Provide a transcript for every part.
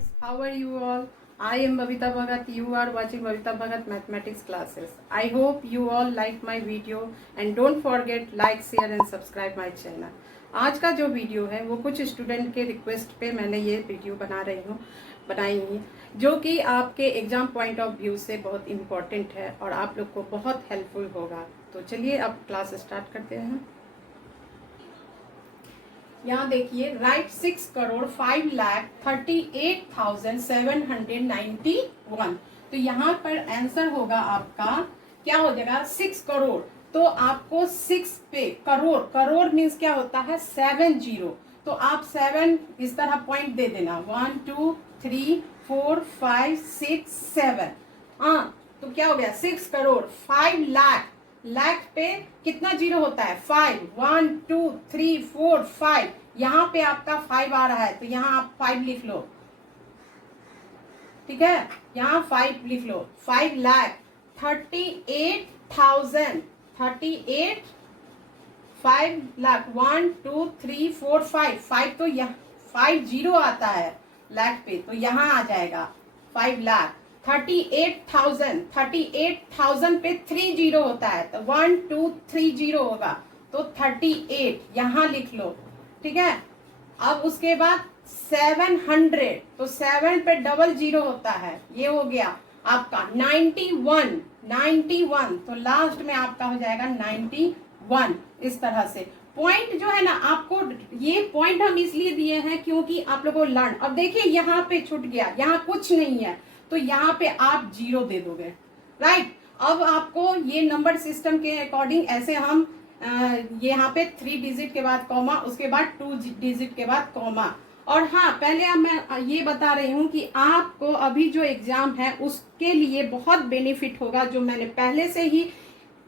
friends, how are you all? I am Babita Bhagat. You are watching Babita Bhagat mathematics classes. I hope you all like my video and don't forget like, share and subscribe my channel. आज का जो video है वो कुछ student के request पे मैंने ये वीडियो बनाई है जो कि आपके एग्जाम पॉइंट ऑफ व्यू से बहुत इम्पोर्टेंट है और आप लोग को बहुत हेल्पफुल होगा। तो चलिए अब क्लास स्टार्ट करते हैं। यहाँ देखिए, राइट 6,05,38,791। तो यहाँ पर आंसर होगा आपका क्या हो जाएगा 6 करोड़। तो आपको 6 पे करोड़, करोड़ मीन्स क्या होता है 70। तो आप 7 इस तरह पॉइंट दे देना 1 2 3 4 5 6 7। हाँ, तो क्या हो गया 6 करोड़ 5 लाख। लाख पे कितना जीरो होता है 5। 1 2 3 4 5। यहाँ पे आपका 5 आ रहा है तो यहाँ आप 5 लिख लो, ठीक है। यहाँ 5 लिख लो। 5 लाख 38,000 38 5 लाख 1 2 3 4 5 5 तो यहाँ 5 जीरो आता है लाख पे, तो यहाँ आ जाएगा 5 लाख 38,000 पे 3 जीरो होता है तो 1 2 3 जीरो होगा तो 38 यहाँ लिख लो, ठीक है। अब उसके बाद 700 तो 7 पे डबल जीरो होता है, ये हो गया आपका 91 तो लास्ट में आपका हो जाएगा 91। इस तरह से पॉइंट जो है ना, आपको ये पॉइंट हम इसलिए दिए हैं क्योंकि आप लोगों को लर्न। अब देखिए यहाँ पे छूट गया, यहाँ कुछ नहीं है तो यहाँ पे आप जीरो दे दोगे, राइट। अब आपको ये नंबर सिस्टम के अकॉर्डिंग ऐसे हम यहाँ पे 3 डिजिट के बाद कॉमा, उसके बाद 2 डिजिट के बाद कॉमा। और हाँ, पहले अब मैं ये बता रही हूँ कि आपको अभी जो एग्जाम है उसके लिए बहुत बेनिफिट होगा। जो मैंने पहले से ही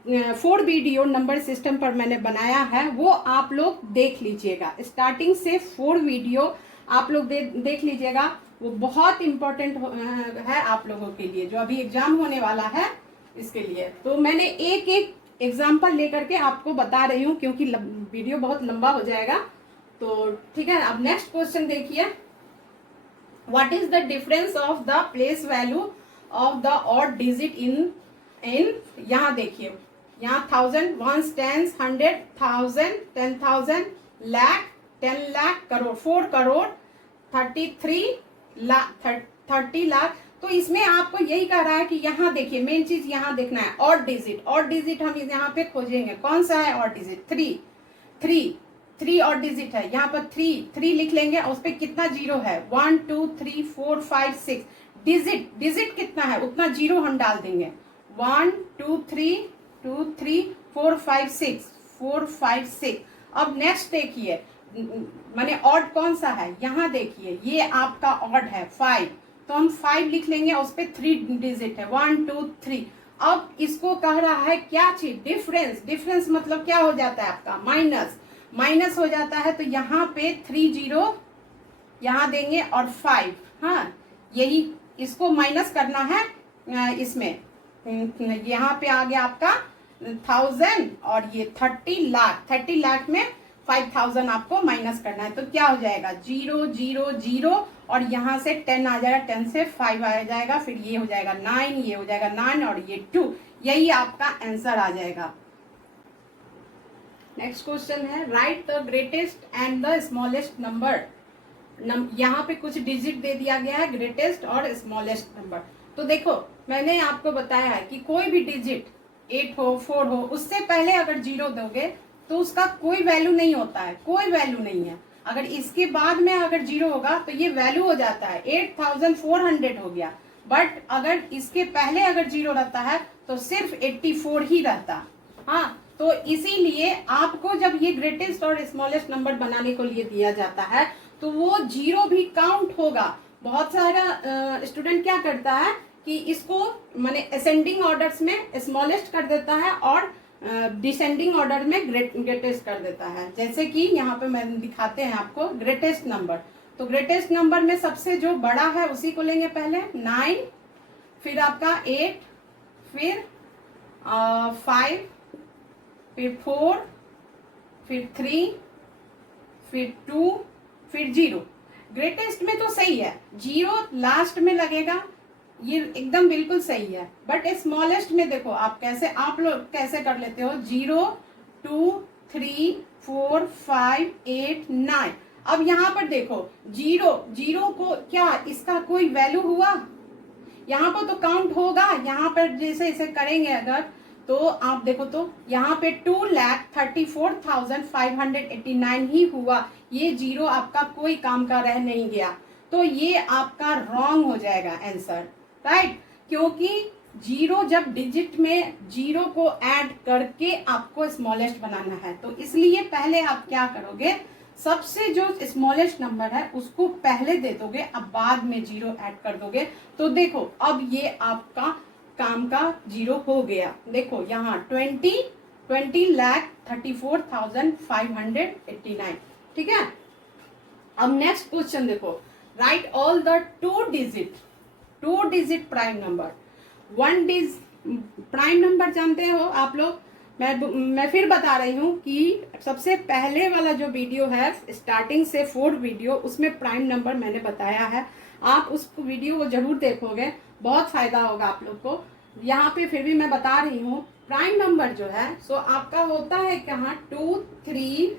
4 वीडियो नंबर सिस्टम पर मैंने बनाया है वो आप लोग देख लीजिएगा। स्टार्टिंग से 4 वीडियो आप लोग देख लीजिएगा, वो बहुत इम्पोर्टेंट है आप लोगों के लिए जो अभी एग्जाम होने वाला है इसके लिए। तो मैंने एक एक एग्जाम्पल लेकर के आपको बता रही हूँ क्योंकि वीडियो बहुत लंबा हो जाएगा। तो ठीक है, अब नेक्स्ट क्वेश्चन देखिए, what is the difference of the place value of the odd digit in यहाँ देखिए, यहाँ 1000 वंस टेंस 100,000 10,000 लाख 10 लाख करोड़ 4 करोड़ 33 लाख 30 लाख। तो इसमें आपको यही कह रहा है कि यहाँ देखिए, मेन चीज यहाँ देखना है ऑड डिजिट। ऑड डिजिट हम यहाँ पे खोजेंगे, कौन सा है ऑड डिजिट 3 ऑड डिजिट है। यहाँ पर 3 लिख लेंगे और उस पर कितना जीरो है 1 2 3 4 5 6। डिजिट कितना है उतना जीरो हम डाल देंगे 1 2 3 2 3 4 5 6। अब नेक्स्ट देखिए, माने ऑड कौन सा है, यहाँ देखिए ये आपका ऑड है 5, तो हम 5 लिख लेंगे उस पे 3 डिजिट है 1 2 3। अब इसको कह रहा है क्या चीज डिफरेंस मतलब क्या हो जाता है आपका माइनस हो जाता है। तो यहाँ पे 3 जीरो यहाँ देंगे और 5, हाँ यही इसको माइनस करना है। इसमें यहाँ पे आ गया आपका 1000 और ये 30 लाख में 5000 आपको माइनस करना है। तो क्या हो जाएगा 0 0 0 और यहाँ से 10 आ जाएगा, 10 से 5 आ जाएगा, फिर ये हो जाएगा 9, ये हो जाएगा 9 और ये 2। यही आपका आंसर आ जाएगा। नेक्स्ट क्वेश्चन है, right the greatest and the smallest number. यहाँ पे कुछ डिजिट दे दिया गया है, ग्रेटेस्ट और स्मॉलेस्ट नंबर। तो देखो मैंने आपको बताया है कि कोई भी डिजिट 8 हो 4 हो, उससे पहले अगर जीरो दोगे तो उसका कोई वैल्यू नहीं होता है, कोई वैल्यू नहीं है। अगर इसके बाद में अगर जीरो होगा तो ये वैल्यू हो जाता है 8400 हो गया। बट अगर इसके पहले अगर जीरो रहता है तो सिर्फ 84 ही रहता। हाँ, तो इसीलिए आपको जब ये ग्रेटेस्ट और स्मॉलेस्ट नंबर बनाने को लिए दिया जाता है तो वो जीरो भी काउंट होगा। बहुत सारा स्टूडेंट क्या करता है कि इसको माने असेंडिंग ऑर्डर्स में स्मॉलेस्ट कर देता है और डिसेंडिंग ऑर्डर में ग्रेटेस्ट कर देता है। जैसे कि यहाँ पे मैं दिखाते हैं आपको ग्रेटेस्ट नंबर। तो ग्रेटेस्ट नंबर में सबसे जो बड़ा है उसी को लेंगे पहले 9, फिर आपका 8, फिर 5, फिर 4, फिर 3, फिर 2, फिर 0। ग्रेटेस्ट में तो सही है, जीरो लास्ट में लगेगा, ये एकदम बिल्कुल सही है। बट स्मॉलेस्ट में देखो आप कैसे, आप लोग कैसे कर लेते हो, 0 2 3 4 5 8 9। अब यहाँ पर देखो जीरो, जीरो को क्या इसका कोई वैल्यू हुआ, यहाँ पर तो काउंट होगा, यहाँ पर जैसे इसे करेंगे अगर तो आप देखो तो यहाँ पे 2,34,589 ही हुआ, ये जीरो आपका कोई काम का रह नहीं गया, तो ये आपका रॉन्ग हो जाएगा आंसर, राइट। क्योंकि जीरो जब डिजिट में जीरो को ऐड करके आपको स्मॉलेस्ट बनाना है, तो इसलिए पहले आप क्या करोगे, सबसे जो स्मॉलेस्ट नंबर है उसको पहले दे दोगे, अब बाद में जीरो ऐड कर दोगे। तो देखो अब ये आपका काम का जीरो हो गया, देखो यहाँ 20,34,589, ठीक है। अब नेक्स्ट क्वेश्चन देखो, right all the two digit prime number. Prime number जानते हो आप लोग, मैं फिर बता रही हूँ कि सबसे पहले वाला जो वीडियो है स्टार्टिंग से 4 वीडियो, उसमें प्राइम नंबर मैंने बताया है, आप उस वीडियो को जरूर देखोगे, बहुत फायदा होगा आप लोग को। यहाँ पे फिर भी मैं बता रही हूँ, प्राइम नंबर जो है सो आपका होता है कहाँ 2 3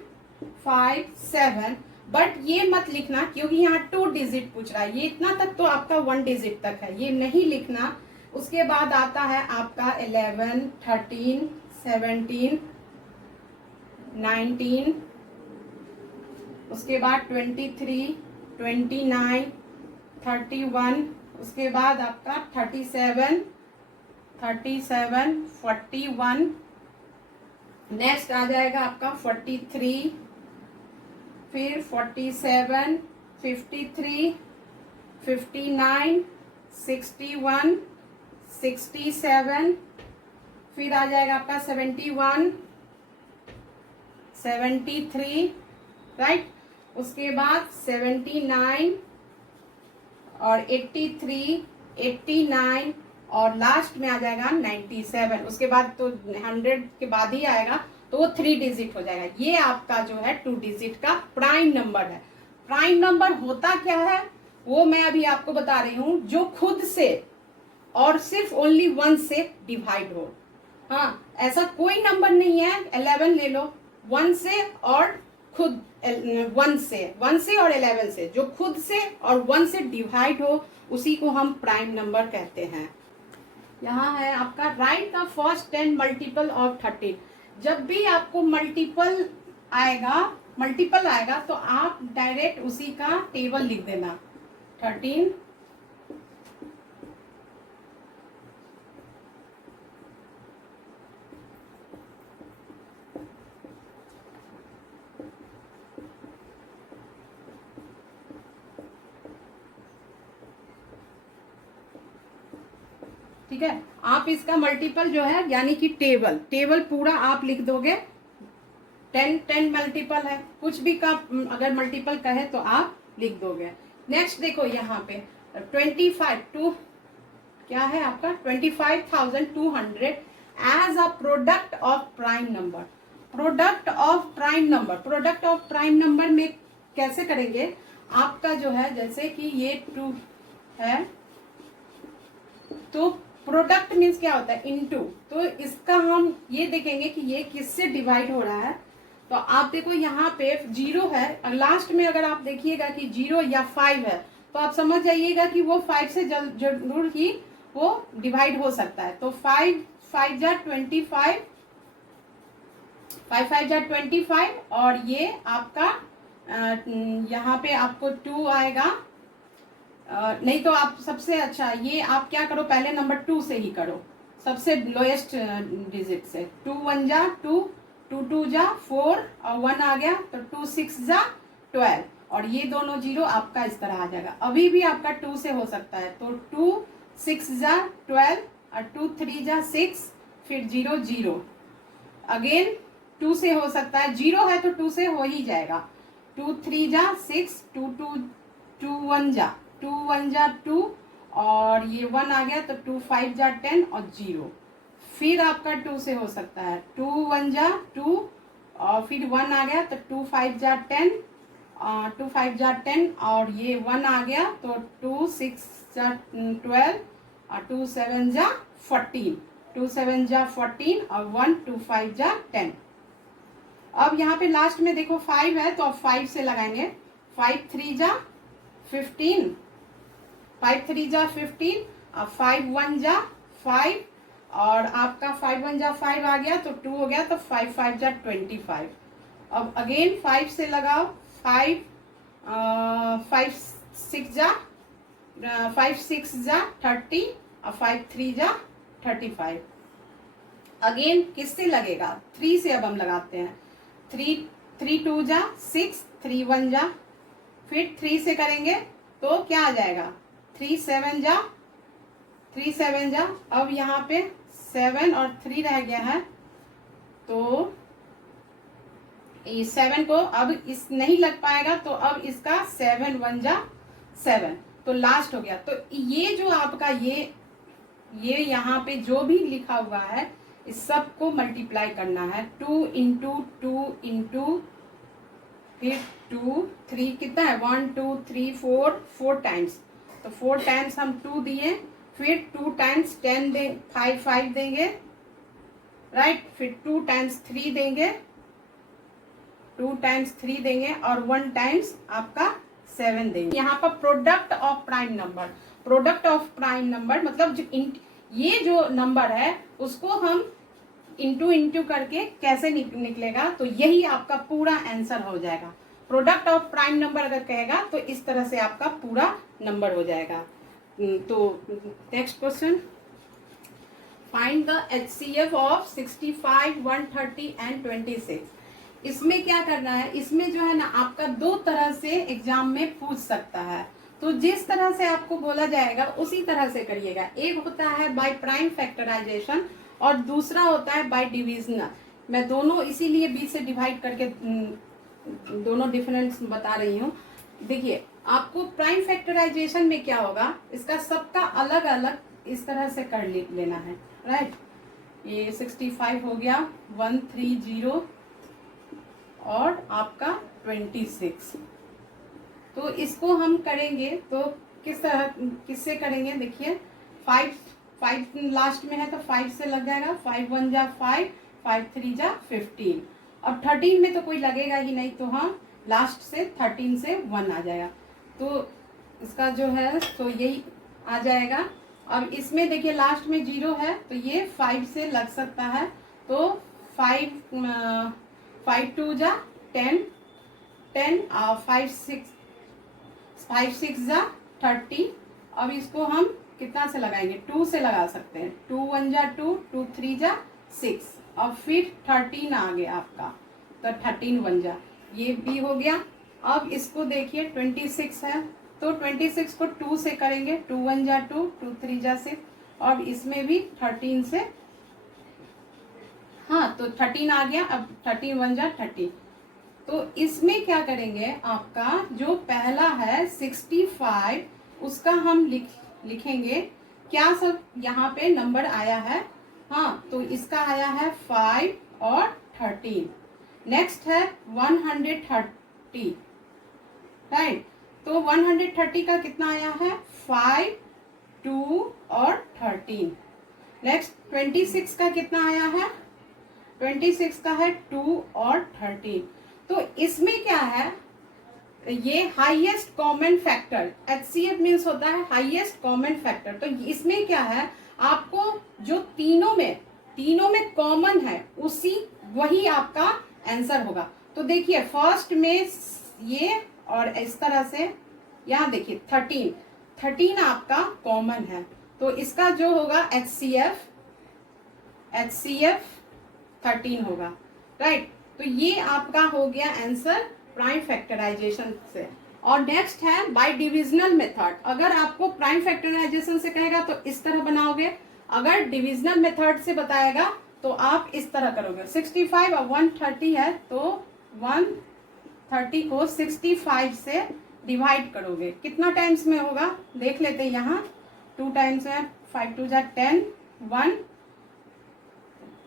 5 7, बट ये मत लिखना क्योंकि यहाँ 2 डिजिट पूछ रहा है, ये इतना तक तो आपका 1 डिजिट तक है, ये नहीं लिखना। उसके बाद आता है आपका 11 13 17 19, उसके बाद 23 29 31, उसके बाद आपका 37 41, नेक्स्ट आ जाएगा आपका 43, फिर 47 53 59 61 67, फिर आ जाएगा आपका 71 73, राइट। उसके बाद 79 और 83 89 और लास्ट में आ जाएगा 97, उसके बाद तो 100 के बाद ही आएगा, तो वो 3 डिजिट हो जाएगा। ये आपका जो है 2 डिजिट का प्राइम नंबर है। प्राइम नंबर होता क्या है वो मैं अभी आपको बता रही हूँ, जो खुद से और सिर्फ ओनली 1 से डिवाइड हो। हाँ, ऐसा कोई नंबर नहीं है, 11 ले लो 1 से और खुद 1 से और 11 से, जो खुद से और 1 से डिवाइड हो उसी को हम प्राइम नंबर कहते हैं। यहाँ है आपका right the first 10 multiple of 13। जब भी आपको मल्टीपल आएगा तो आप डायरेक्ट उसी का टेबल लिख देना, 13 ठीक है। आप इसका मल्टीपल जो है यानी कि टेबल पूरा आप लिख दोगे, 10 मल्टीपल है, कुछ भी का अगर मल्टीपल कहे तो आप लिख दोगे। नेक्स्ट देखो यहाँ पे 25 क्या है आपका 25,200 as a product of prime number. Product of prime number में कैसे करेंगे, आपका जो है जैसे कि ये 2 है तो प्रोडक्ट मीन्स क्या होता है इनटू, तो इसका हम ये देखेंगे कि ये किससे डिवाइड हो रहा है। तो आप देखो यहाँ पे 0 है, लास्ट में अगर आप देखिएगा कि 0 या 5 है तो आप समझ जाइएगा कि वो 5 से जरूर ही वो डिवाइड हो सकता है। तो 5 5 जा 25, 5 5 जा 25 और ये आपका यहाँ पे आपको 2 आएगा, नहीं तो आप सबसे अच्छा ये आप क्या करो, पहले नंबर 2 से ही करो, सबसे लोएस्ट डिजिट से। 2 1 जा 2, 2 2 जा 4 और 1 आ गया तो 2 6 जा 12 और ये दोनों 0 आपका इस तरह आ जाएगा। अभी भी आपका 2 से हो सकता है तो 2 6 जा 12 और 2 3 जा 6, फिर 0 0 अगेन 2 से हो सकता है, 0 है तो 2 से हो ही जाएगा। 2 3 जा 6, 2 2 1 जा 2 और ये 1 आ गया तो 2 5 जा 10 और 0, फिर आपका 2 से हो सकता है 2 1 जा 2 और फिर 1 आ गया तो 2 5 जा 10 टू फाइव जा 10 और ये 1 आ गया, तो 2 6 जा 12 और 2 7 जा 14, 2 7 जा 14 और 1 2 5 जा 10। अब यहाँ पे लास्ट में देखो 5 है, तो अब 5 से लगाएंगे। 5 3 जा 15, 5 3 जा 15 और 5 1 जा 5 और आपका 5 1 जा 5 आ गया, तो 2 हो गया, तो 5 5 जा 25। अब अगेन 5 से लगाओ। 5 5 6 जा 5 6 जा 30 और 5 3 जा 35। अगेन किससे लगेगा? 3 से अब हम लगाते हैं। 3 2 जा 6, 3 1 जा, फिर 3 से करेंगे तो क्या आ जाएगा? 3 7 जा, 3 7 जा। अब यहाँ पे 7 और 3 रह गया है, तो इस 7 को अब इस नहीं लग पाएगा, तो अब इसका 7 1 जा 7, तो लास्ट हो गया। तो ये जो आपका ये यहाँ पे जो भी लिखा हुआ है इस सब को मल्टीप्लाई करना है। 2 इंटू 2 इंटू फिर 2 3 कितना है? 1 2 3 4 टाइम्स, तो 4 टाइम्स हम 2 दिए, फिर 2 टाइम्स 10 दे 5 देंगे, राइट। फिर 2 टाइम्स 3 देंगे, 2 टाइम्स 3 देंगे और 1 टाइम्स आपका 7 देंगे। यहाँ पर product of prime number, product of prime number मतलब ये जो नंबर है उसको हम इंटू करके कैसे निकलेगा, तो यही आपका पूरा आंसर हो जाएगा। प्रोडक्ट ऑफ प्राइम नंबर अगर कहेगा तो इस तरह से आपका पूरा नंबर हो जाएगा। तो next question, find the HCF of 65 130 and 26। इसमें क्या करना है? इसमें जो है ना आपका दो तरह से एग्जाम में पूछ सकता है, तो जिस तरह से आपको बोला जाएगा उसी तरह से करिएगा। एक होता है बाय प्राइम फैक्टराइजेशन और दूसरा होता है बाय डिविजनल। मैं दोनों इसीलिए 20 से डिवाइड करके दोनों डिफरेंस बता रही हूँ। देखिए आपको प्राइम फैक्टराइजेशन में क्या होगा, इसका सबका अलग अलग इस तरह से कर लेना है, राइट। ये 65 हो गया 130 और आपका 26, तो इसको हम करेंगे तो किस तरह किससे करेंगे? देखिए 5 लास्ट में है तो 5 से लग जाएगा। 5 1 जा 5, 5 3 जा 15 और 13 में तो कोई लगेगा ही नहीं, तो हाँ लास्ट से 13 से 1 आ जाएगा, तो इसका जो है तो यही आ जाएगा। अब इसमें देखिए लास्ट में 0 है तो ये 5 से लग सकता है, तो 5 2 जा 10 और 5 6 जा 30। अब इसको हम कितना से लगाएंगे? 2 से लगा सकते हैं। 2 1 जा 2, 2 3 जा 6 और फिर 13 आ गया आपका, तो 13 1 जा, ये भी हो गया। अब इसको देखिए 26 है तो 26 को 2 से करेंगे। 2 1 जा 2, 2 3 जा 6 और इसमें भी 13 से, हाँ तो 13 आ गया। अब 13 1 जा 30, तो इसमें क्या करेंगे? आपका जो पहला है 65 उसका हम लिखेंगे क्या सब यहाँ पे नंबर आया है, हाँ तो इसका आया है 5 और 13। नेक्स्ट है 130, राइट, तो 130 का कितना आया है? 5 2 और 13। नेक्स्ट 26 का कितना आया है? 26 का है 2 और 13। तो इसमें क्या है? ये highest common factor, HCF means होता है हाईएस्ट कॉमन फैक्टर। तो इसमें क्या है? आपको जो तीनों में कॉमन है उसी वही आपका आंसर होगा। तो देखिए फर्स्ट में ये और इस तरह से यहाँ देखिए 13 आपका कॉमन है, तो इसका जो होगा HCF 13 होगा, राइट। तो ये आपका हो गया आंसर प्राइम फैक्टराइजेशन से। और नेक्स्ट है बाय डिविजनल मेथड। अगर आपको प्राइम फैक्टराइजेशन से कहेगा तो इस तरह बनाओगे, अगर डिविजनल मेथड से बताएगा तो आप इस तरह करोगे। 65 और 130 है तो 130 को 65 से डिवाइड करोगे, कितना टाइम्स में होगा देख लेते हैं। यहाँ 2 टाइम्स है, 5 2 जा 10, 1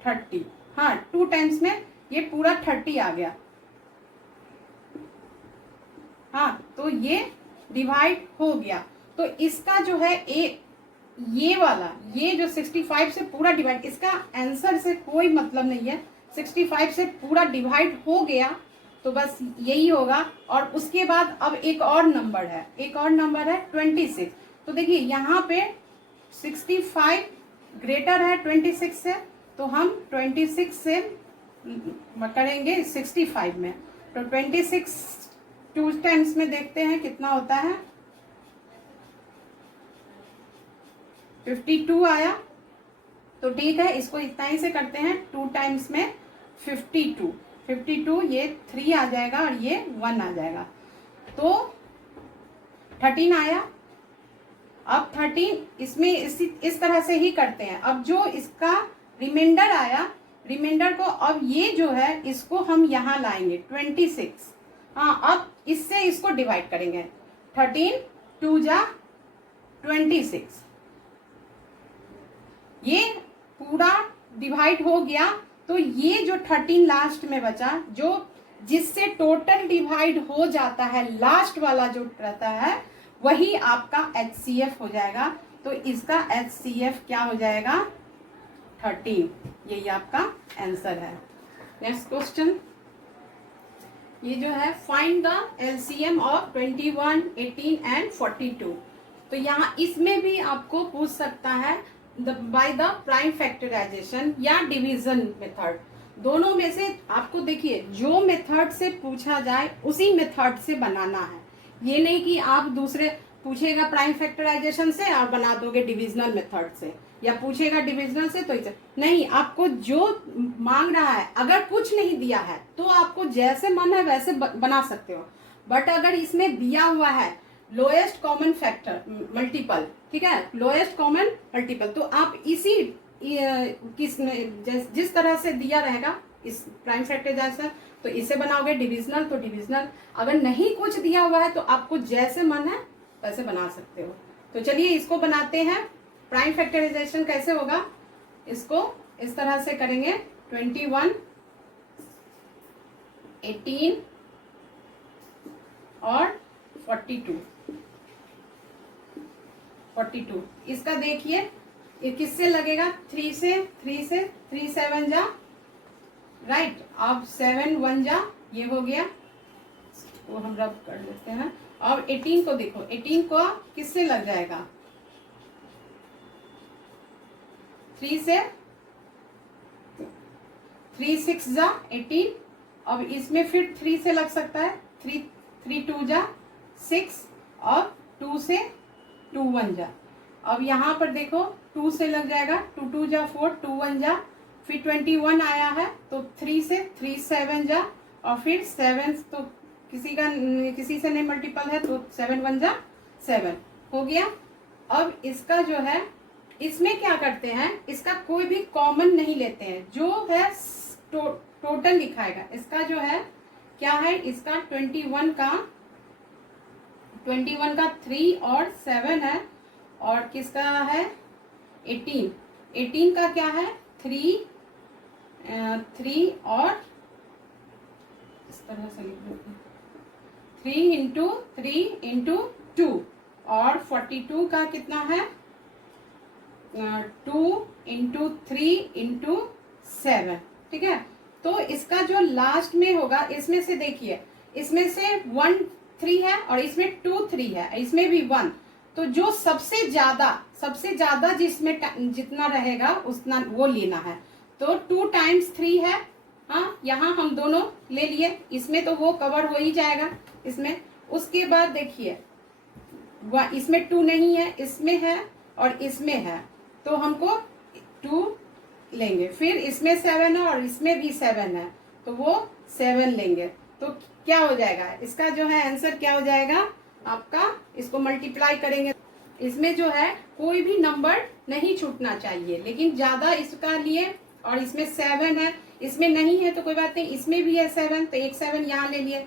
30, हाँ 2 टाइम्स में ये पूरा 30 आ गया। हाँ, तो ये डिवाइड हो गया। तो इसका जो है ये वाला, ये जो 65 से पूरा डिवाइड, इसका आंसर से कोई मतलब नहीं है, 65 से पूरा डिवाइड हो गया तो बस यही होगा। और उसके बाद अब एक और नंबर है, 26। तो देखिए यहाँ पे 65 ग्रेटर है 26 से, तो हम 26 से करेंगे 65 में। तो 26 टू टाइम्स में देखते हैं कितना होता है, 52 आया। तो ठीक है, इसको इतना ही से करते हैं, 2 टाइम्स में 52, ये 3 आ जाएगा और ये 1 आ जाएगा। तो 13 आया। अब 13 इसमें इस तरह से ही करते हैं। अब जो इसका रिमाइंडर आया, रिमाइंडर को अब ये जो है इसको हम यहाँ लाएंगे 26। हाँ, अब इससे इसको डिवाइड करेंगे, 13 2 जा 26, ये पूरा डिवाइड हो गया। तो ये जो 13 लास्ट में बचा, जो जिससे टोटल डिवाइड हो जाता है, लास्ट वाला जो रहता है वही आपका HCF हो जाएगा। तो इसका HCF क्या हो जाएगा, 13। यही आपका आंसर है। नेक्स्ट क्वेश्चन, ये जो है find the LCM of 21, 18 and 42। तो यहाँ इसमें भी आपको पूछ सकता है बाय द प्राइम फैक्टराइजेशन या डिवीजन मेथड, दोनों में से आपको देखिए जो मेथड से पूछा जाए उसी मेथड से बनाना है। ये नहीं कि आप दूसरे पूछेगा प्राइम फैक्टराइजेशन से और बना दोगे डिविजनल मेथड से, या पूछेगा डिविजनल से तो इसे नहीं, आपको जो मांग रहा है, अगर कुछ नहीं दिया है तो आपको जैसे मन है वैसे बना सकते हो। बट अगर इसमें दिया हुआ है लोएस्ट कॉमन फैक्टर मल्टीपल, ठीक है, लोएस्ट कॉमन मल्टीपल, तो आप इसी जिस तरह से दिया रहेगा इस प्राइम फैक्टराइजेशन, तो इसे बनाओगे डिविजनल तो डिविजनल। अगर नहीं कुछ दिया हुआ है तो आपको जैसे मन है वैसे बना सकते हो। तो चलिए इसको बनाते हैं। प्राइम फैक्टराइजेशन कैसे होगा, इसको इस तरह से करेंगे, 21, 18 और 42। इसका देखिए ये किससे लगेगा, 3 से 3 7 जा, राइट। अब 7 1 जा, ये हो गया, वो हम रब कर लेते हैं। अब 18 को देखो, 18 को किससे लग जाएगा, 3 से 3 6 जा 18। अब इसमें फिर 3 से लग सकता है, 3 2 जा 6 और 2 से 2 1 जा। अब यहाँ पर देखो 2 से लग जाएगा, 2 2 जा 4, 2 1 जा, फिर 21 आया है तो 3 से 3 7 जा, और फिर 7 तो किसी से नहीं मल्टीपल है तो 7 1 जा 7 हो गया। अब इसका जो है, इसमें क्या करते हैं, इसका कोई भी कॉमन नहीं लेते हैं, जो है टोटल लिखाएगा। इसका जो है क्या है, इसका 21 का 3 और 7 है, और किसका है 18 का क्या है 3 और इस तरह से लिख देते हैं, 3 इंटू 3 इंटू 2, और 42 का कितना है 2 इंटू 3 इंटू 7, ठीक है। तो इसका जो लास्ट में होगा, इसमें से देखिए, इसमें से 1 3 है और इसमें 2 3 है, इसमें भी 1, तो जो सबसे ज्यादा जिसमें जितना रहेगा उतना वो लेना है। तो 2 टाइम्स 3 है, हाँ, यहाँ हम दोनों ले लिए, इसमें तो वो कवर हो ही जाएगा इसमें। उसके बाद देखिए इसमें 2 नहीं है, इसमें है और इसमें है, तो हमको 2 लेंगे। फिर इसमें 7 है और इसमें भी 7 है, तो वो 7 लेंगे। तो क्या हो जाएगा, इसका जो है आंसर क्या हो जाएगा आपका, इसको मल्टीप्लाई करेंगे, इसमें जो है कोई भी नंबर नहीं छूटना चाहिए, लेकिन ज्यादा इसका लिए, और इसमें 7 है, इसमें नहीं है तो कोई बात नहीं, इसमें भी है 7 तो एक 7 यहाँ ले लिए।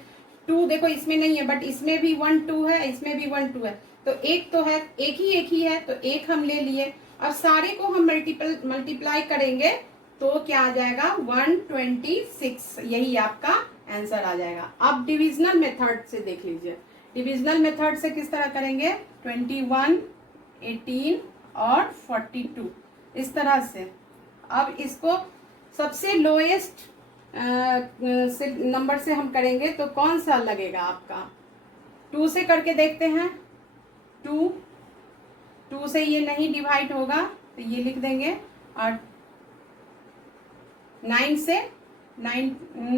2 देखो इसमें नहीं है, बट इसमें भी 1 2 है, इसमें भी 1 2 है, तो एक तो है, एक ही है, तो एक हम ले लिए। अब सारे को हम मल्टीप्लाई करेंगे तो क्या आ जाएगा 126, यही आपका आंसर आ जाएगा। अब डिविजनल मेथड से देख लीजिए, डिविजनल मेथड से किस तरह करेंगे, 21, 18 और 42 इस तरह से। अब इसको सबसे लोएस्ट से नंबर से हम करेंगे तो कौन सा लगेगा आपका, 2 से करके देखते हैं। 2 से ये नहीं डिवाइड होगा तो ये लिख देंगे, और 9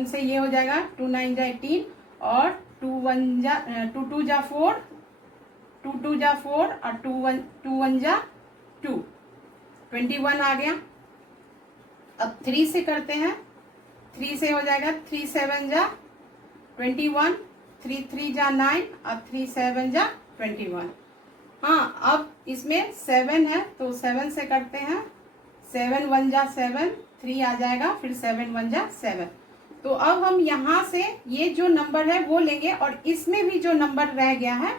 से ये हो जाएगा 2 9 जा 18 और 2 1 जा 2 2 जा 4, 2 2 जा 4 और 2 1 जा 2, 21 आ गया। अब 3 से करते हैं, 3 से हो जाएगा 3 7 जा 21, 3 3 जा 9 और 3 7 जा 21। हाँ, अब इसमें 7 है तो 7 से करते हैं, 7 1 जा 7, 3 आ जाएगा, फिर 7 1 जा 7। तो अब हम यहाँ से ये जो नंबर है वो लेंगे और इसमें भी जो नंबर रह गया है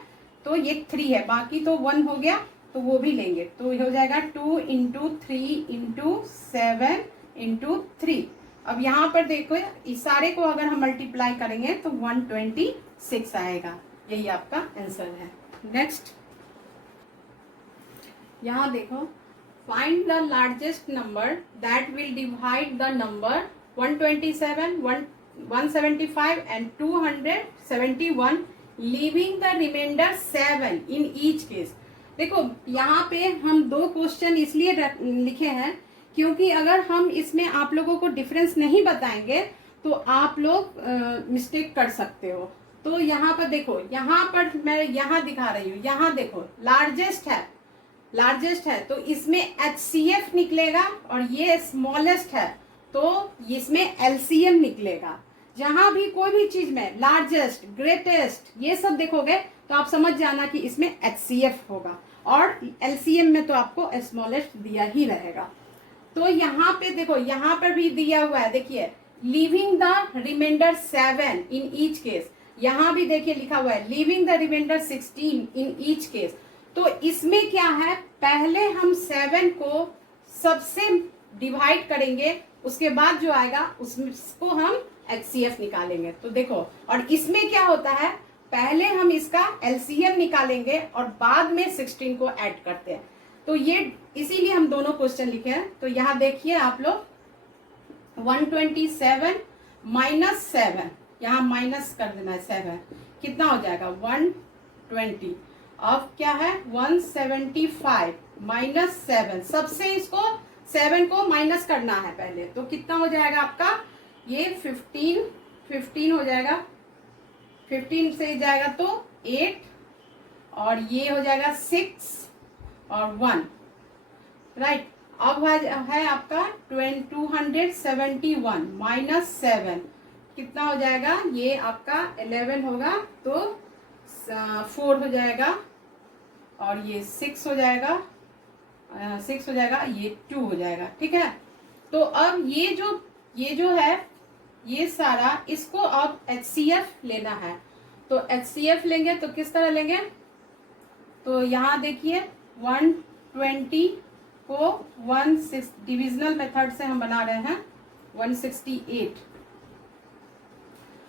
तो ये 3 है, बाकी तो 1 हो गया तो वो भी लेंगे। तो हो जाएगा 2 इंटू 3 इंटू 7 इंटू 3। अब यहाँ पर देखो इस सारे को अगर हम मल्टीप्लाई करेंगे तो 126 आएगा। यही आपका आंसर है। नेक्स्ट यहाँ देखो, find the largest number that will divide the number 127, 175 and 271 leaving the remainder 7 in each case. देखो यहाँ पे हम 2 क्वेश्चन इसलिए लिखे हैं क्योंकि अगर हम इसमें आप लोगों को डिफरेंस नहीं बताएंगे तो आप लोग मिस्टेक कर सकते हो। तो यहाँ पर देखो, यहाँ पर मैं यहाँ दिखा रही हूँ, यहाँ देखो लार्जेस्ट है तो इसमें HCF निकलेगा और ये स्मॉलेस्ट है तो इसमें LCM निकलेगा। जहां भी कोई भी चीज में लार्जेस्ट, ग्रेटेस्ट ये सब देखोगे तो आप समझ जाना कि इसमें HCF होगा और LCM में तो आपको स्मॉलेस्ट दिया ही रहेगा। तो यहाँ पे देखो, यहाँ पर भी दिया हुआ है, देखिए leaving the remainder 7 in each case. यहाँ भी देखिए लिखा हुआ है leaving the remainder 16 in each case. तो इसमें क्या है, पहले हम 7 को सबसे डिवाइड करेंगे, उसके बाद जो आएगा उसको हम HCF निकालेंगे। तो देखो, और इसमें क्या होता है, पहले हम इसका LCM निकालेंगे और बाद में 16 को ऐड करते हैं। तो ये इसीलिए हम दोनों क्वेश्चन लिखे हैं। तो यहाँ देखिए आप लोग, 127 माइनस 7, यहाँ माइनस कर देना है 7, कितना हो जाएगा 120। अब क्या है 175 माइनस 7, सबसे इसको 7 को माइनस करना है पहले। तो कितना हो जाएगा आपका, ये 15 हो जाएगा, 15 से जाएगा तो 8 और ये हो जाएगा 6 और 1, राइट। अब है आपका 271 माइनस 7, कितना हो जाएगा, ये आपका 11 होगा तो 4 हो जाएगा और ये 6 हो जाएगा, 6 हो जाएगा, ये 2 हो जाएगा, ठीक है। तो अब ये जो है ये सारा, इसको अब HCF लेना है। तो HCF लेंगे तो किस तरह लेंगे, तो यहाँ देखिए 120 को 16 डिविजनल मेथड से हम बना रहे हैं 168।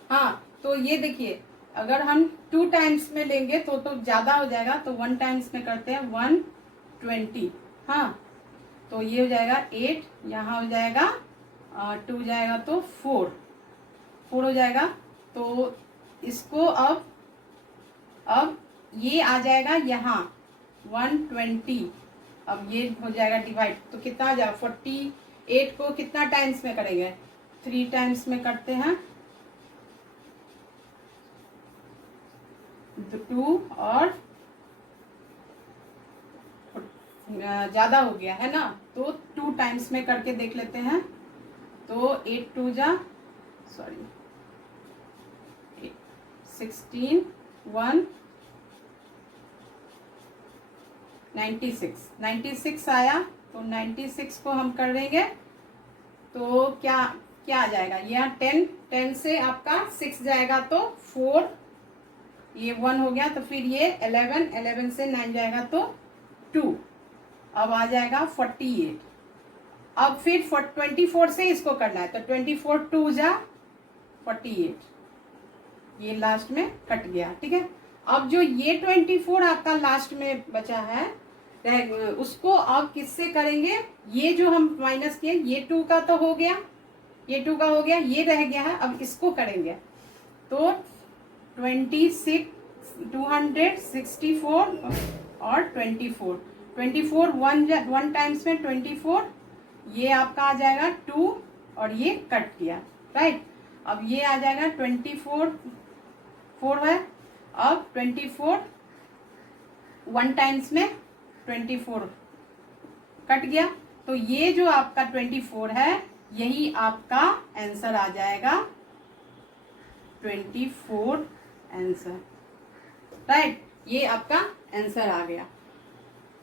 हाँ, तो ये देखिए अगर हम 2 टाइम्स में लेंगे तो ज्यादा हो जाएगा, तो 1 टाइम्स में करते हैं 120। हाँ, तो ये हो जाएगा 8, यहाँ हो जाएगा 2 जाएगा तो 4 हो जाएगा। तो इसको अब ये आ जाएगा यहाँ 120, अब ये हो जाएगा डिवाइड, तो कितना आ जाएगा 48 को कितना टाइम्स में करेंगे, 3 टाइम्स में करते हैं, 2 और ज्यादा हो गया है ना, तो 2 टाइम्स में करके देख लेते हैं। तो 8 2 जा 16 1 96 आया। तो 96 को हम कर देंगे तो क्या आ जाएगा, यहाँ 10 से आपका 6 जाएगा तो 4, ये 1 हो गया, तो फिर ये 11 से 9 जाएगा तो 2, अब आ जाएगा 48। अब फिर 24 से इसको करना है, तो 24 2 जा 48, ये लास्ट में कट गया, ठीक है। अब जो ये 24 आपका लास्ट में बचा है उसको अब किससे करेंगे, ये जो हम माइनस किए ये 2 का तो हो गया, ये 2 का हो गया, ये रह गया है, अब इसको करेंगे तो 26 264 और 24 वन टाइम्स में 24, ये आपका आ जाएगा 2 और ये कट किया, राइट। अब ये आ जाएगा 24 4 है, अब 24 वन टाइम्स में 24 कट गया, तो ये जो आपका 24 है यही आपका आंसर आ जाएगा 24 आंसर, राइट। ये आपका आंसर आ गया।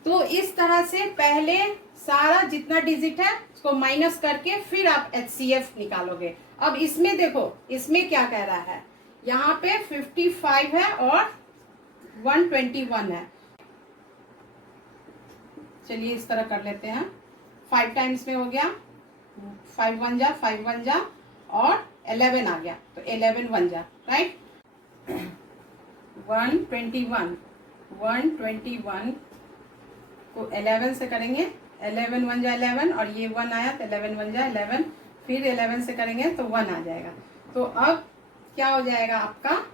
तो इस तरह से पहले सारा जितना डिजिट है उसको माइनस करके फिर आप HCF निकालोगे। अब इसमें देखो, इसमें क्या कह रहा है, यहाँ पे 55 है और 121 है। चलिए इस तरह कर लेते हैं, 5 टाइम्स में हो गया, 5 1 जा 5 1 जा और 11 आ गया, तो 11 1 जा, राइट। 121 को 11 से करेंगे, 11 1 जा 11 और ये 1 आया तो 11 1 जा 11, फिर 11 से करेंगे तो 1 आ जाएगा। तो अब क्या हो जाएगा आपका,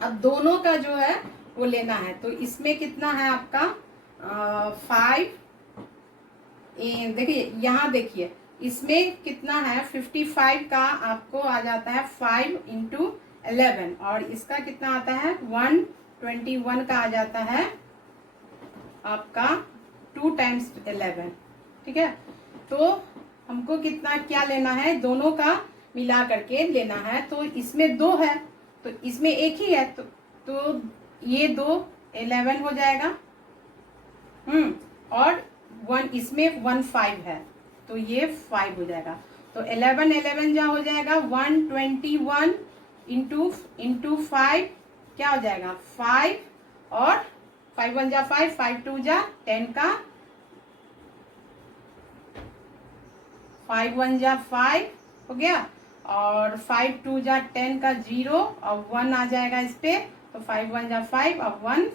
अब दोनों का जो है वो लेना है, तो इसमें कितना है आपका 5, देखिए यहाँ देखिए इसमें कितना है 55 का आपको आ जाता है 5 × 11 और इसका कितना आता है 121 का आ जाता है आपका 2 टाइम्स 11, ठीक है। तो हमको कितना क्या लेना है, दोनों का मिला करके लेना है, तो इसमें 2 है तो इसमें एक ही है, तो ये 2 11 हो जाएगा, और 1 इसमें 1 5 है तो ये 5 हो जाएगा, तो 11 जा हो जाएगा 121 इंटू 5 क्या हो जाएगा 5 और 5 1 जा 5 5 2 जा 10 का 5 1 जा 5 हो गया और 5 2 जा 10 का 0 और 1 आ जाएगा इस पे, तो 5 1 जा 5 और 1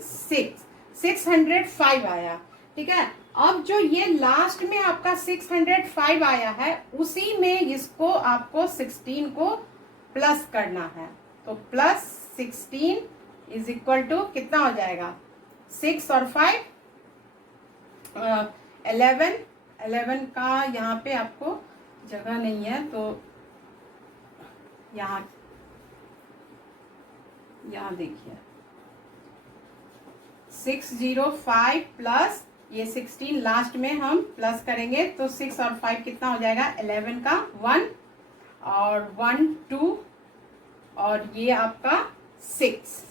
605 आया, ठीक है। अब जो ये लास्ट में आपका 605 आया है उसी में इसको आपको 16 को प्लस करना है, तो प्लस 16 इज इक्वल टू कितना हो जाएगा 6 और 5 11 का यहाँ पे आपको जगह नहीं है तो यहाँ देखिए 605 प्लस ये 16 लास्ट में हम प्लस करेंगे तो 6 और 5 कितना हो जाएगा 11 का 1 और 1 2 और ये आपका 6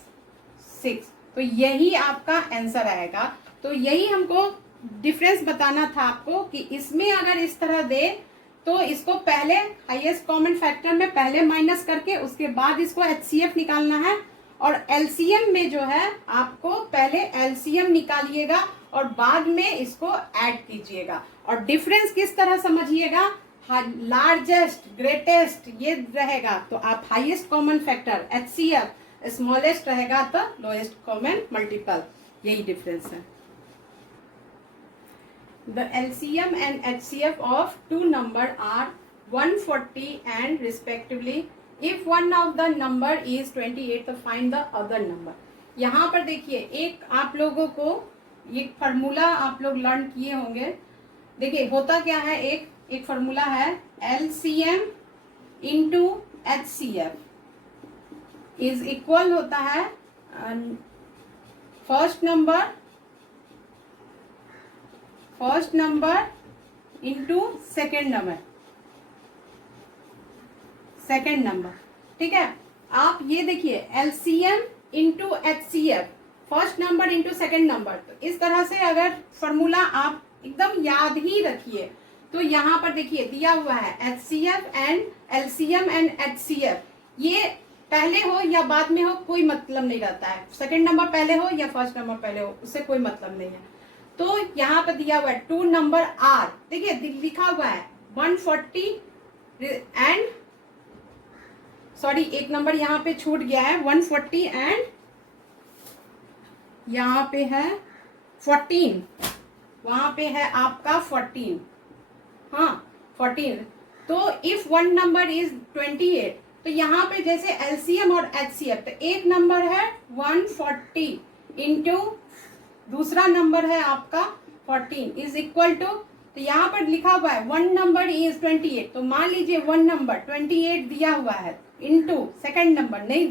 तो यही आपका आंसर आएगा। तो यही हमको डिफरेंस बताना था आपको कि इसमें अगर इस तरह दे तो इसको पहले हाईएस्ट कॉमन फैक्टर में पहले माइनस करके उसके बाद इसको HCF निकालना है, और LCM में जो है आपको पहले LCM निकालिएगा और बाद में इसको ऐड कीजिएगा। और डिफरेंस किस तरह समझिएगा, लार्जेस्ट ग्रेटेस्ट ये रहेगा तो आप highest common factor HCF, smallest रहेगा तो लोएस्ट कॉमन मल्टीपल, यही डिफरेंस है। The LCM and HCF of two number are 140 and respectively. If one of the number is 28, तो find the other number. यहाँ पर देखिए एक आप लोगों को एक फार्मूला आप लोग लर्न किए होंगे। देखिए होता क्या है, एक फार्मूला है LCM into HCF is equal होता है first number into second number, ठीक है। आप ये देखिए LCM into HCF first number into second number, तो इस तरह से अगर फॉर्मूला आप एकदम याद ही रखिए तो यहाँ पर देखिए दिया हुआ है HCF and LCM and HCF, ये पहले हो या बाद में हो कोई मतलब नहीं रहता है, सेकंड नंबर पहले हो या फर्स्ट नंबर पहले हो उससे कोई मतलब नहीं है। तो यहाँ पर दिया हुआ है टू नंबर आर, देखिए लिखा हुआ है 140 एंड एक नंबर यहाँ पे छूट गया है 140 एंड यहाँ पे है 14, वहां पे है आपका 14, हाँ 14। तो इफ वन नंबर इज 28, तो यहाँ पे जैसे एलसीएम और एचसीएफ, तो एक नंबर है 140 इंटू दूसरा नंबर है आपका 14 इज इक्वल टू, तो यहाँ पर लिखा हुआ है वन नंबर इज 28, तो मान लीजिए वन नंबर 28 दिया हुआ है इंटू सेकेंड नंबर नहीं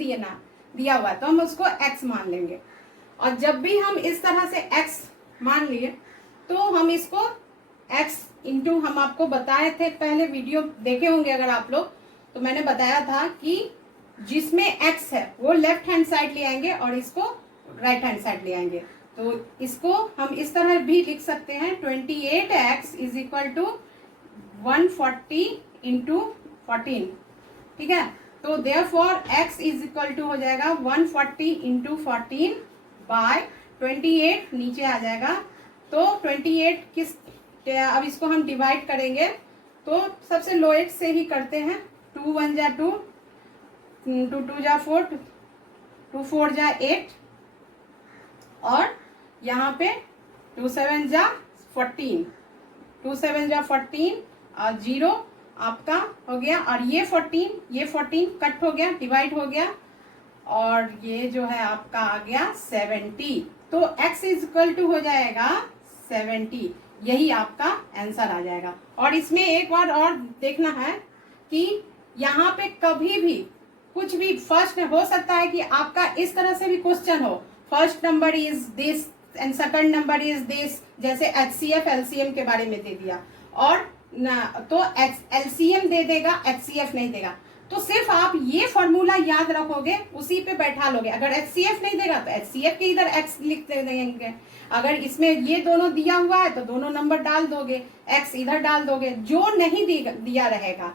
दिया हुआ है, तो हम उसको x मान लेंगे। और जब भी हम इस तरह से x मान लिए तो हम इसको x इंटू, हम आपको बताए थे पहले, वीडियो देखे होंगे अगर आप लोग, तो मैंने बताया था कि जिसमें x है वो लेफ्ट हैंड साइड ले आएंगे और इसको राइट हैंड साइड ले आएंगे। तो इसको हम इस तरह भी लिख सकते हैं 28x is equal to 140 into 14, ठीक है। तो therefore x is equal to हो जाएगा 140 इंटू 14 बाय 28, नीचे आ जाएगा। तो 28 किस, अब इसको हम डिवाइड करेंगे तो सबसे लोएस्ट से ही करते हैं। 2 1 जा 2, 2 2 जा 4, 2 4 जा 8, और यहाँ पे 2 7 जा 14, 2 7 जा 14 और 0 आपका हो गया, और ये 14 कट हो गया, डिवाइड हो गया, और ये जो है आपका आ गया 70। तो x इज इक्वल टू हो जाएगा 70, यही आपका आंसर आ जाएगा। और इसमें एक बार और देखना है कि यहाँ पे कभी भी कुछ भी फर्स्ट हो सकता है कि आपका इस तरह से भी क्वेश्चन हो, first number is this and second number is this, जैसे HCF LCM के बारे में दे दिया, और तो LCM दे देगा, HCF नहीं देगा। तो सिर्फ आप ये फॉर्मूला याद रखोगे, उसी पे बैठा लोगे। अगर HCF नहीं देगा तो HCF के इधर x लिख देंगे, अगर इसमें ये दोनों दिया हुआ है तो दोनों नंबर डाल दोगे, x इधर डाल दोगे, जो नहीं दिया रहेगा।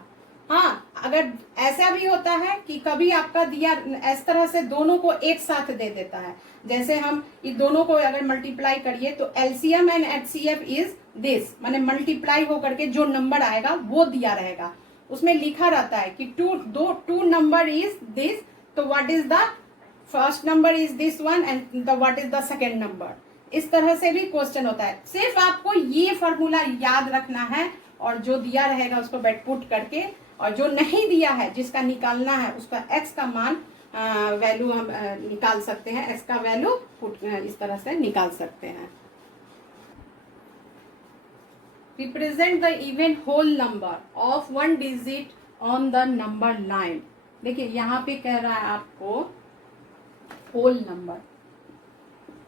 हाँ, अगर ऐसा भी होता है कि कभी आपका दिया इस तरह से दोनों को एक साथ दे देता है, जैसे हम इन दोनों को अगर मल्टीप्लाई करिए तो LCM and HCF is this, माने मल्टीप्लाई होकर के जो नंबर आएगा वो दिया रहेगा, उसमें लिखा रहता है कि टू नंबर इज दिस, तो what is the first number is this one and the what is the second number. इस तरह से भी क्वेश्चन होता है। सिर्फ आपको ये फॉर्मूला याद रखना है, और जो दिया रहेगा उसको पुट करके, और जो नहीं दिया है जिसका निकालना है उसका x का मान वैल्यू हम निकाल सकते हैं, x का वैल्यू पुट इस तरह से निकाल सकते हैं। Represent the even whole number of one digit on the number line. देखिए यहाँ पे कह रहा है आपको होल नंबर।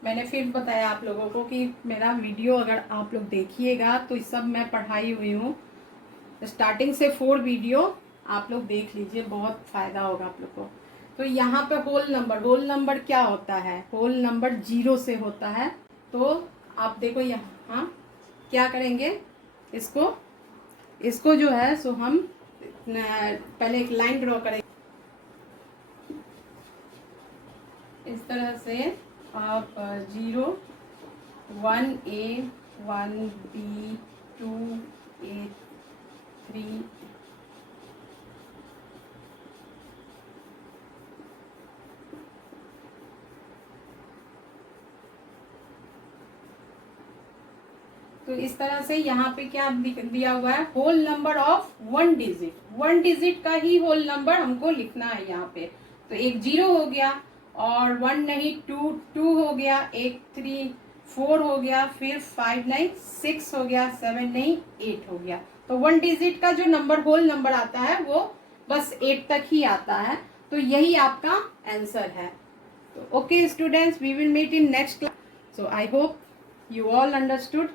मैंने फिर बताया आप लोगों को कि मेरा वीडियो अगर आप लोग देखिएगा तो इस सब मैं पढ़ाई हुई हूँ, स्टार्टिंग से 4 वीडियो आप लोग देख लीजिए, बहुत फायदा होगा आप लोग को। तो यहाँ पे होल नंबर क्या होता है? होल नंबर 0 से होता है। तो आप देखो यहाँ क्या करेंगे, इसको जो है सो हम पहले एक लाइन ड्रॉ करेंगे इस तरह से, आप 0 1A 1B 2A 3 तो इस तरह से यहाँ पे क्या दिया हुआ है, whole number of one digit का ही होल नंबर हमको लिखना है यहाँ पे। तो एक 0 हो गया, और 1 नहीं 2 हो गया, एक 3 4 हो गया, फिर 5 नहीं 6 हो गया, 7 नहीं 8 हो गया। तो वन डिजिट का जो नंबर होल नंबर आता है वो बस 8 तक ही आता है। तो यही आपका आंसर है। तो okay students, we will meet in next class. So I hope you all understood